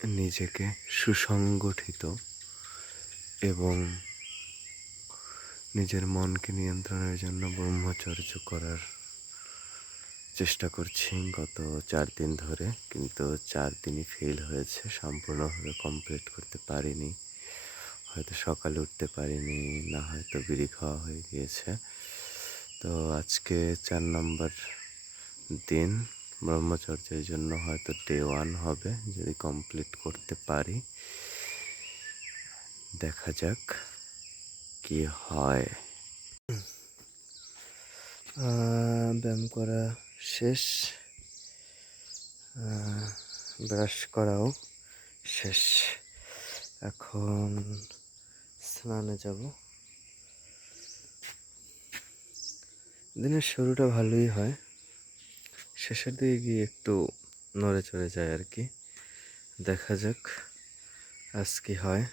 নিজেকে সুসংগঠিত এবং নিজের মনকে নিয়ন্ত্রণের জন্য ব্রহ্মচর্য করার চেষ্টা করছি গত 4 দিন ধরে, কিন্তু 4 দিনই ফেল হয়েছে, সম্পূর্ণভাবে কমপ্লিট করতে পারিনি। হয়তো সকালে উঠতে পারিনি, না হয়তো বিড়ি খাওয়া হয়ে গিয়েছে। তো আজকে 4 নম্বর দিন ব্রহ্মচর্যের জন্য, হয়তো ডে 1 হবে। যদি কমপ্লিট করতে পারি, দেখা যাক কি হয়। ব্যায়াম করা শেষ, ব্রাশ করাও শেষ। এখন স্নানে যাব। দিনের শুরুটা ভালোই হয়, শেষের দিকে গিয়ে একটু নড়ে চড়ে যায় আর কি। দেখা যাক আজ কি হয়।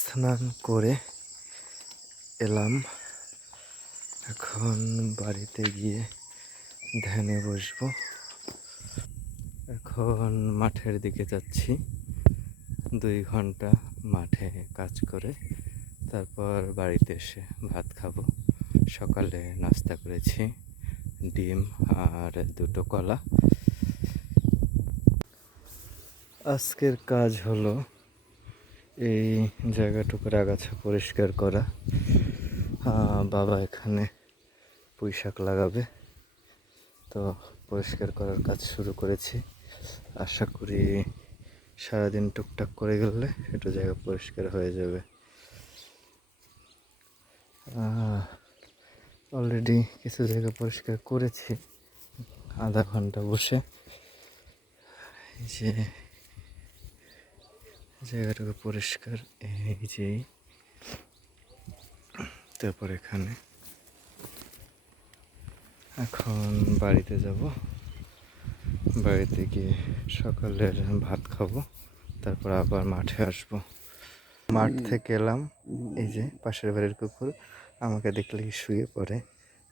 স্নান করে এলাম, এখন বাড়িতে গিয়ে ধ্যানে বসবো। এখন মাঠের দিকে যাচ্ছি, 2 ঘন্টা মাঠে কাজ করে তারপর বাড়িতে এসে ভাত খাবো। সকালে নাস্তা করেছি ডিম আর 2টো কলা। আজকের কাজ হলো এই জায়গাটুকুর আগাছা পরিষ্কার করা। বাবা এখানে পুঁইশাক লাগাবে, তো পরিষ্কার করার কাজ শুরু করেছি। আশা করি সারাদিন টুকটাক করে গেলে একটু জায়গা পরিষ্কার হয়ে যাবে। অলরেডি কিছু জায়গা পরিষ্কার করেছি আধা ঘন্টা বসে। এই যে জায়গাটুকু পরিষ্কার, এই যে। তারপর এখানে এখন বাড়িতে যাব, বাড়িতে গিয়ে সকালের ভাত খাবো, তারপর আবার মাঠে আসব। মাঠ থেকে এলাম, এই যে পাশের বাড়ির কুকুর আমাকে দেখলেই শুয়ে পড়ে,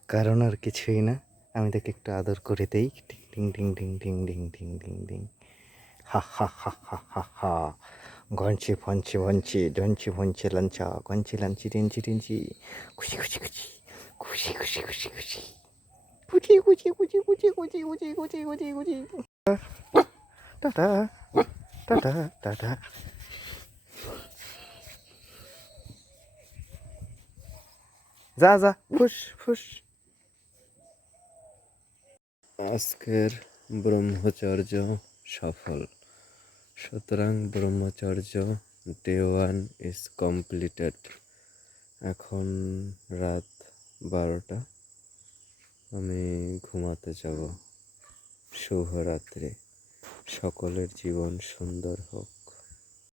কারণ আর কিছুই না, আমি তাকে একটু আদর করে দেই। টিং টিং টিং টিং টিং টিং টিং টিং, হা হা হা হা হা হা। ঘঞ্চি ফঞ্চি ভঞ্চি ঝঞ্চি ভঞ্চি লাঞ্চা ঘঞ্চি লাঞ্চি টিঞ্চি টিঞ্চি, খুশি খুশি খুশি খুশি খুশি খুশি খুশি কুচি কুচি কুচি কুচি কুচি কুচি কুচি কুচি কুচি। Tata tata tata. যা যা ফুস ফুস। আজকের ব্রহ্মচর্য সফল, সুতরাং ব্রহ্মচর্য ডে 1 ইজ কমপ্লিটেড। এখন রাত 12টা, আমি ঘুমাতে যাব। শুভরাত্রি, সকলের জীবন সুন্দর হোক।